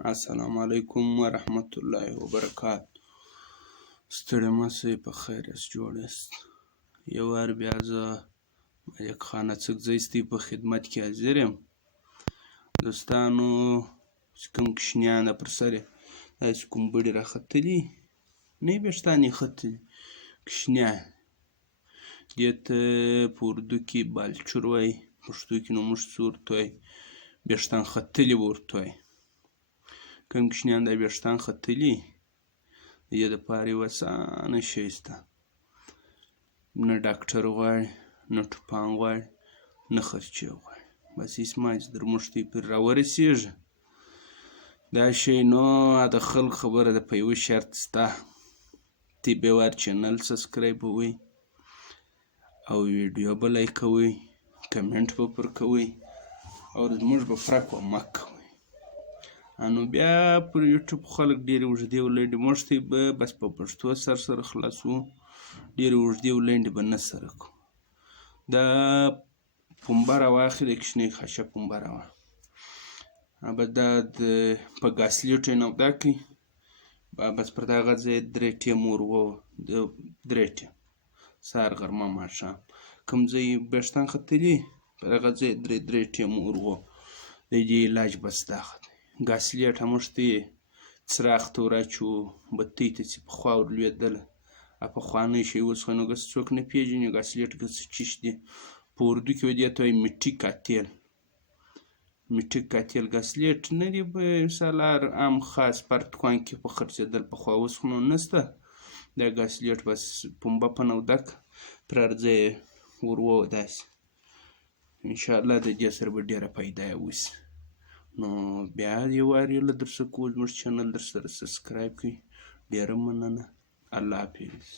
السلام علیکم ورحمت الله وبرکات. ستړي مه شئ، په خیر یاست، جوړ یاست. یو وار بیا زه ملک خان اڅکزی په خدمت کې حاضر یم. دوستانو چې کوم کوشنیان پر سر یې داسې کوم بړي راختلي، نه ویښتان یې ختلي، کوشنیان، دې ته په اردو کې بالچور وایي، پښتو کې نو موږ څه ورته وایي، ویښتان ختلي به ورته وایي. کوم کوشنیان دا ویښتان ختلي، د دې دپاره یو اسانه شی شته، نه ډاکټر غواړي، نه ټوپان غواړي، نه خرچې غواړي، بس اسماعیل در موږ ته یې پرې راورسېږي. دا شی نو د خلکو خبره ده، په یوه شرط سته، تی بې وار چینل سبسکرایبوئ او ویډیو به لایکوئ، کمنټ به پر کوئ او زموږ به فرق مه کوئ. نو بیا پر یوټیوب خلک ډېرې اوږدې او لنډې، موږ ته به بس په پښتو سره خلاصوو، ډېرې اوږدې او لنډې به نه سره کوو. دا پنبه راواخلئ، کوچنۍ خاشه پنبه راواخلئ، به دا په ګاسلیټ یې نوده کړئ، بس پر دغه ځای 3 ټیمه ور ووهئ، 3 ټیمه، سهار غرمه ماښام، کوم ځای ویښتان ختلي په دغه ځای 3 ټیمه ور ووهئ. د دې علاج بس دغه دی. ګاسلیټ موږ ته یې څراغ ته ور اچوو، بتۍ ته چې پخوا ور لوېدله، پخوانی شی اوس خو نو ګس څوک نه پېژني ګاسلیټ ګس چی دی. په اردو کې به دې ته وایي مټي کاتیل. مټي کاتیل ګاسلیټ نه دی مثال عام خاص فرد دوکان کې په خرڅېدل، پخوا اوس خو نو نشته. دا ګاسلیټ بس پنبه په نوده کړه، پر هر ځای یې ور ووهه داسې، انشاءالله د دې سره به ډېره فایده یې وشي. نو بیا یو وار یې درڅه کوو، زموږ چینل درسره سبسکرایب کړئ، ډېره مننه. الله حافظ.